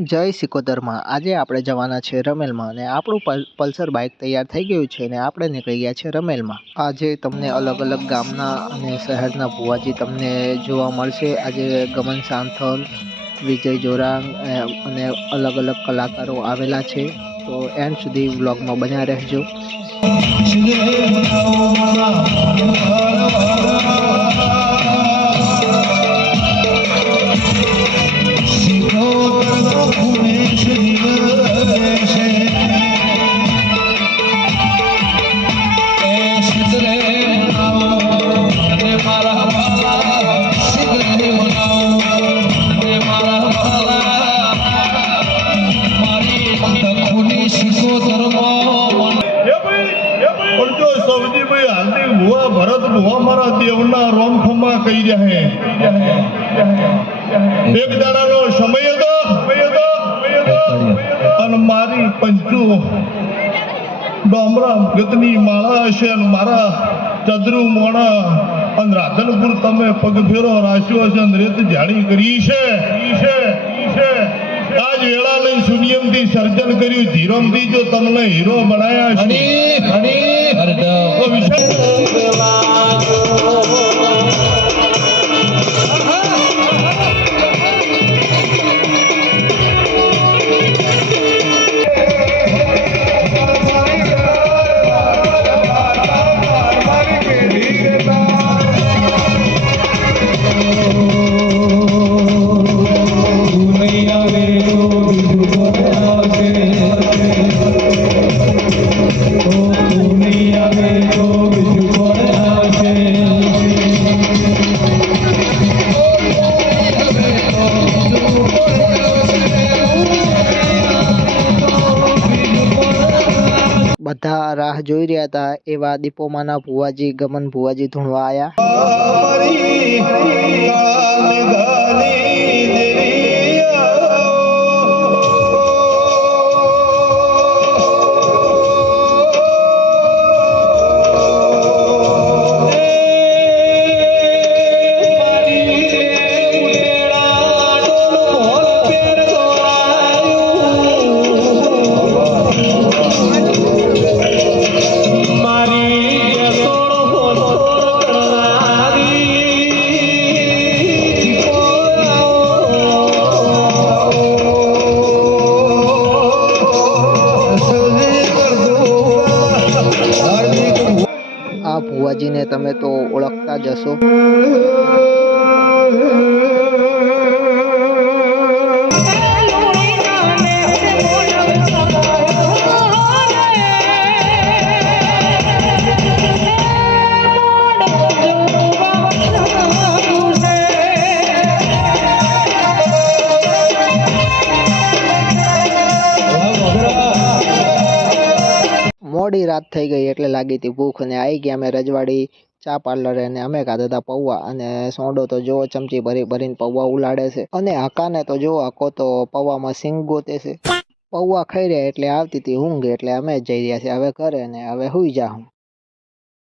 જય સિકોતરમાં આજે આપણે જવાના છે રમેલમાં અને આપણું પલ્સર બાઇક તૈયાર થઈ ગયું છે અને આપણે નીકળી ગયા છે રમેલમાં। આજે તમને અલગ અલગ ગામના અને શહેરના ભુવાજી તમને જોવા મળશે। આજે ગમન સાંથલ, વિજય જોરાંગ અને અલગ અલગ કલાકારો આવેલા છે, તો એન્ડ સુધી વ્લોગમાં બન્યા રહેજો। भरत हमारा देवना रोमखमा कही रहे एक दाड़ानो समय अन मारी पंचू डोमरा गतनी माळा हशे अन मारा चदरू मोणा अन राधनपुर तमे पगफेरो राश्यो हशे अन रेत जाणी करी छे। आज वेळा लई शून्यम थी सर्जन कर्यु धीरम थी जो तमने हीरो बनाया छे। तो विषय બધા રાહ જોઈ રહ્યા હતા એવા દીપોમાના ભુવાજી ગમન ભુવાજી ધૂણવા આયા। આ ભુવાજીને તમે તો ઓળખતા જ હશો। મોડી રાત થઈ ગઈ એટલે લાગી હતી ભૂખ અને આવી ગયા અમે રજવાડી ચા પાર્લરે અને અમે ખાધા હતા પૌવા। અને સોંડો તો જો ચમચી ભરી ભરીને પૌવા ઉલાડે છે અને આકાને તો જો આકો તો પૌવામાં સિંગ ગોતે છે। પૌવા ખાઈ રહ્યા એટલે આવતી હતી ઊંઘ એટલે અમે જઈ રહ્યા છીએ હવે ઘરે ને હવે હુઈ જાઉં।